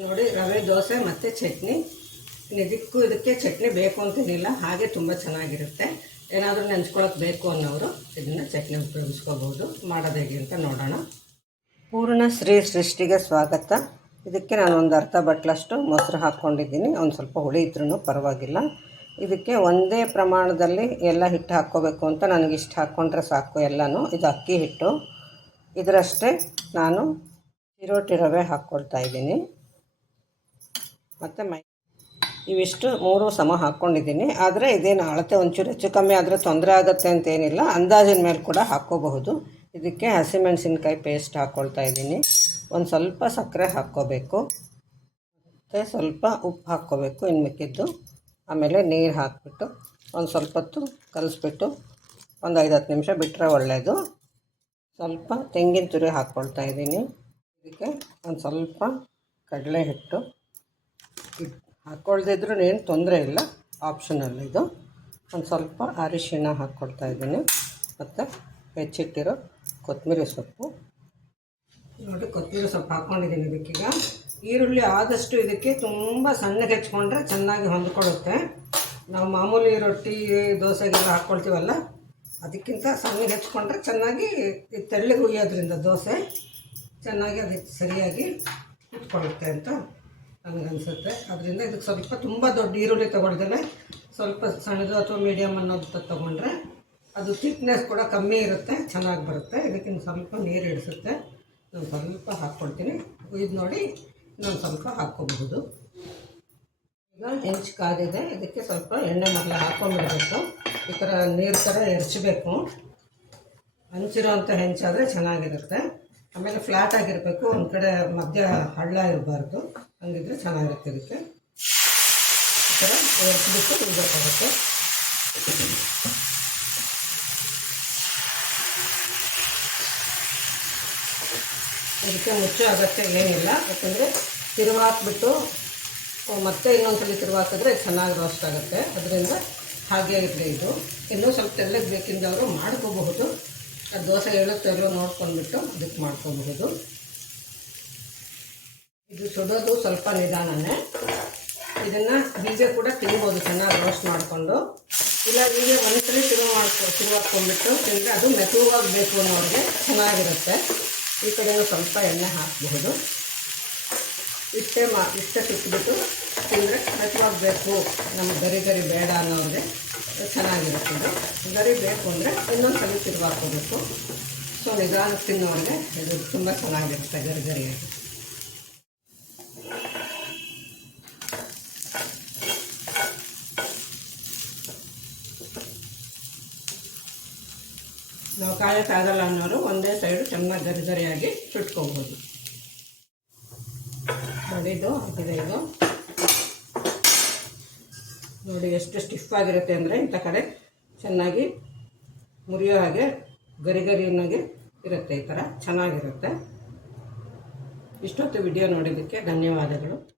ನೋಡಿ ರವೆ, ದೋಸೆ ಮತ್ತು ಚಟ್ನಿ. ಇದಕ್ಕೂ ಇದಕ್ಕೆ ಚಟ್ನಿ ಬೇಕು ಅಂತೇನಿಲ್ಲ, ಹಾಗೆ ತುಂಬ ಚೆನ್ನಾಗಿರುತ್ತೆ. ಏನಾದರೂ ನೆಂಚ್ಕೊಳಕ್ಕೆ ಬೇಕು ಅನ್ನೋರು ಇದನ್ನು ಚಟ್ನಿ ಉಪಯೋಗಿಸ್ಕೋಬೋದು ಮಾಡೋದು ಹೇಗೆ ಅಂತ ನೋಡೋಣ. ಪೂರ್ಣ ಶ್ರೀ ಸೃಷ್ಟಿಗೆ ಸ್ವಾಗತ. ಇದಕ್ಕೆ ನಾನು ಒಂದು ಅರ್ಧ ಬಟ್ಲಷ್ಟು ಮೊಸರು ಹಾಕ್ಕೊಂಡಿದ್ದೀನಿ. ಒಂದು ಸ್ವಲ್ಪ ಹುಳಿ ಇದ್ರೂ ಪರವಾಗಿಲ್ಲ. ಇದಕ್ಕೆ ಒಂದೇ ಪ್ರಮಾಣದಲ್ಲಿ ಎಲ್ಲ ಹಿಟ್ಟು ಹಾಕ್ಕೋಬೇಕು ಅಂತ ನನಗೆ ಇಷ್ಟು. ಹಾಕ್ಕೊಂಡ್ರೆ ಸಾಕು ಎಲ್ಲನೂ. ಇದು ಅಕ್ಕಿ ಹಿಟ್ಟು. ಇದರಷ್ಟೇ ನಾನು ಚಿರೋಟಿ ರವೆ ಹಾಕ್ಕೊಳ್ತಾ ಇದ್ದೀನಿ. ಮತ್ತು ಮೈ ಇವಿಷ್ಟು ಮೂರು ಸಮ ಹಾಕ್ಕೊಂಡಿದ್ದೀನಿ. ಆದರೆ ಇದೇನು ಅಳತೆ ಒಂಚೂರು ಹೆಚ್ಚು ಕಮ್ಮಿ ಆದರೆ ತೊಂದರೆ ಆಗುತ್ತೆ ಅಂತೇನಿಲ್ಲ ಅಂದಾಜಿನ ಮೇಲೆ ಕೂಡ ಹಾಕ್ಕೋಬಹುದು. ಇದಕ್ಕೆ ಹಸಿಮೆಣಸಿನ್ಕಾಯಿ ಪೇಸ್ಟ್ ಹಾಕ್ಕೊಳ್ತಾ ಇದ್ದೀನಿ. ಒಂದು ಸ್ವಲ್ಪ ಸಕ್ಕರೆ ಹಾಕ್ಕೋಬೇಕು. ಮತ್ತು ಸ್ವಲ್ಪ ಉಪ್ಪು ಹಾಕ್ಕೋಬೇಕು ಇನ್ನು ಮಿಕ್ಕಿದ್ದು. ಆಮೇಲೆ ನೀರು ಹಾಕಿಬಿಟ್ಟು ಒಂದು ಸ್ವಲ್ಪ ಹೊತ್ತು ಕಲಿಸ್ಬಿಟ್ಟು ಒಂದು ಐದು ಹತ್ತು ನಿಮಿಷ ಬಿಟ್ಟರೆ ಒಳ್ಳೆಯದು ಸ್ವಲ್ಪ ತೆಂಗಿನ ತುರಿ ಹಾಕ್ಕೊಳ್ತಾ ಇದ್ದೀನಿ. ಇದಕ್ಕೆ ಒಂದು ಸ್ವಲ್ಪ ಕಡಲೆ ಹಿಟ್ಟು. ಹಾಕ್ಕೊಳ್ದಿದ್ರೂ ಏನು ತೊಂದರೆ ಇಲ್ಲ. ಆಪ್ಷನಲ್ ಇದು. ಒಂದು ಸ್ವಲ್ಪ ಅರಿಶಿನ ಹಾಕ್ಕೊಡ್ತಾ ಇದ್ದೀನಿ. ಮತ್ತು ಹೆಚ್ಚಿಟ್ಟಿರೋ ಕೊತ್ತಂಬರಿ ಸೊಪ್ಪು. ನೋಡಿ ಕೊತ್ತಂಬರಿ ಸೊಪ್ಪು ಹಾಕ್ಕೊಂಡಿದ್ದೀನಿ ಇದಕ್ಕೀಗ. ಈರುಳ್ಳಿ ಆದಷ್ಟು ಇದಕ್ಕೆ ತುಂಬ ಸಣ್ಣಗೆ ಹೆಚ್ಕೊಂಡ್ರೆ ಚೆನ್ನಾಗಿ ಹೊಂದ್ಕೊಳ್ಳುತ್ತೆ. ನಾವು ಮಾಮೂಲಿ ರೊಟ್ಟಿ, ದೋಸೆಗೆಲ್ಲ ಹಾಕ್ಕೊಳ್ತೀವಲ್ಲ ಅದಕ್ಕಿಂತ ಸಣ್ಣಗೆ ಹೆಚ್ಕೊಂಡ್ರೆ ಚೆನ್ನಾಗಿ ತೆಳ್ಳಗೆ ಹುಯ್ಯೋದ್ರಿಂದ ದೋಸೆ ಚೆನ್ನಾಗಿ ಅದಕ್ಕೆ ಸರಿಯಾಗಿ ಇಟ್ಕೊಳ್ಳುತ್ತೆ ಅಂತ ನನಗನ್ಸುತ್ತೆ ಅದರಿಂದ ಇದಕ್ಕೆ ಸ್ವಲ್ಪ ತುಂಬ ದೊಡ್ಡ ಈರುಳ್ಳಿ ತೊಗೊಂಡಿದ್ದೇನೆ. ಸ್ವಲ್ಪ ಸಣ್ಣದು ಅಥವಾ ಮೀಡಿಯಮ್ ಅನ್ನೋದು ತೊಗೊಂಡ್ರೆ ಅದು ಥಿಕ್ನೆಸ್ ಕೂಡ ಕಮ್ಮಿ ಇರುತ್ತೆ, ಚೆನ್ನಾಗಿ ಬರುತ್ತೆ. ಇದಕ್ಕೆ ಸ್ವಲ್ಪ ನೀರು ಹಿಡಿಸುತ್ತೆ ನಾನು ಸ್ವಲ್ಪ ಹಾಕ್ಕೊಳ್ತೀನಿ. ಇದು ನೋಡಿ ಇನ್ನೊಂದು ಸ್ವಲ್ಪ ಹಾಕ್ಕೊಬಹುದು. ಈಗ ಹೆಂಚು ಕಾದಿದೆ ಇದಕ್ಕೆ ಸ್ವಲ್ಪ ಎಣ್ಣೆ ಮರಲ ಹಾಕ್ಕೊಂಡ್ಬಿಡ್ಬೇಕು. ಈ ಥರ ನೀರು ಥರ ಎರ್ಚಬೇಕು. ಹಂಚಿರೋಂಥ ಹೆಂಚಾದರೆ ಚೆನ್ನಾಗಿರುತ್ತೆ. ಆಮೇಲೆ ಫ್ಲ್ಯಾಟ್ ಆಗಿರಬೇಕು. ಒಂದು ಕಡೆ ಮಧ್ಯ ಹಳ್ಳ ಇರಬಾರ್ದು. ಹಂಗಿದ್ರೆ ಚೆನ್ನಾಗಿರುತ್ತೆ ಅದಕ್ಕೆ ಈ ಥರ ಎರ್ಚ್ಬಿಟ್ಟು ಇಡಬೇಕಾಗುತ್ತೆ ಅದಕ್ಕೆ ಮುಚ್ಚೋ ಅಗತ್ಯ ಏನಿಲ್ಲ. ಯಾಕಂದರೆ ತಿರುವಾಕ್ಬಿಟ್ಟು ಮತ್ತೆ ಇನ್ನೊಂದ್ಸಲಿ ತಿರುವಾಕಿದ್ರೆ ಚೆನ್ನಾಗಿ ರೋಸ್ಟ್ ಆಗುತ್ತೆ. ಅದರಿಂದ ಹಾಗೆ ಇರಲಿ ಇದು. ಇನ್ನೂ ಸ್ವಲ್ಪ ತೆಳ್ಳಗೆ ಅವರು ಮಾಡ್ಕೋಬಹುದು. ದೋಸೆ ಹೇಳುತ್ತೋ ಇಲ್ಲೋ ನೋಡ್ಕೊಂಡ್ಬಿಟ್ಟು ಅದಕ್ಕೆ ಮಾಡ್ಕೋಬಹುದು. ಇದು ಸುಡೋದು ಸ್ವಲ್ಪ ನಿಧಾನನೇ. ಇದನ್ನು ಬೀಜ ಕೂಡ ತಿನ್ಬೋದು, ಚೆನ್ನಾಗಿ ರೋಸ್ಟ್ ಮಾಡಿಕೊಂಡು. ಇಲ್ಲ, ಹೀಗೆ ಒಂದ್ಸಲಿ ತಿರುವು ಮಾಡ್ಕೊ ತಿರುವಾಕ್ಕೊಂಡ್ಬಿಟ್ಟು ತಿಂದರೆ ಅದು ಮೆತುವಾಗಬೇಕು ಅನ್ನೋರಿಗೆ ಚೆನ್ನಾಗಿರುತ್ತೆ. ಈ ಕಡೆಯೂ ಸ್ವಲ್ಪ ಎಣ್ಣೆ ಹಾಕಬಹುದು. ಇಷ್ಟೇ ಮಾ, ಇಷ್ಟೇ ಸಿಕ್ಕಿಬಿಟ್ಟು ತಿಂದರೆ ಮೆತುವಾಗಬೇಕು ನಮ್ಗೆ ಗರಿ ಗರಿ ಬೇಡ ಅನ್ನೋರಿಗೆ ಚೆನ್ನಾಗಿರುತ್ತೆ ಇದು. ಗರಿ ಬೇಕು ಅಂದರೆ ಇನ್ನೊಂದು ಸಲ ತಿರುವಾಕೋಬೇಕು ಸೊ ನಿಧಾನಕ್ಕೆ ತಿನ್ನೋರಿಗೆ ಇದು ತುಂಬ ಚೆನ್ನಾಗಿರುತ್ತೆ ಗರಿ ಗರಿಯಾಗಿ. ನಾವು ಕಾಯೋಕ್ಕಾಗಲ್ಲ ಅನ್ನೋರು ಒಂದೇ ಸೈಡು ಚೆನ್ನಾಗಿ ಗರಿ ಗರಿಯಾಗಿ ಸುಟ್ಕೊಬೋದು. ಬಡಿದು ಹಾಕಿದೆ ಇದು. ನೋಡಿ ಎಷ್ಟು ಸ್ಟಿಫ್ ಆಗಿರುತ್ತೆ ಅಂದರೆ ಇಂಥ ಕಡೆ ಚೆನ್ನಾಗಿ ಮುರಿಯೋ ಹಾಗೆ ಗರಿ ಗರಿನಾಗೆ ಇರುತ್ತೆ ಈ ಥರ. ಚೆನ್ನಾಗಿರುತ್ತೆ. ಇಷ್ಟೊತ್ತು ವಿಡಿಯೋ ನೋಡಿದ್ದಕ್ಕೆ ಧನ್ಯವಾದಗಳು.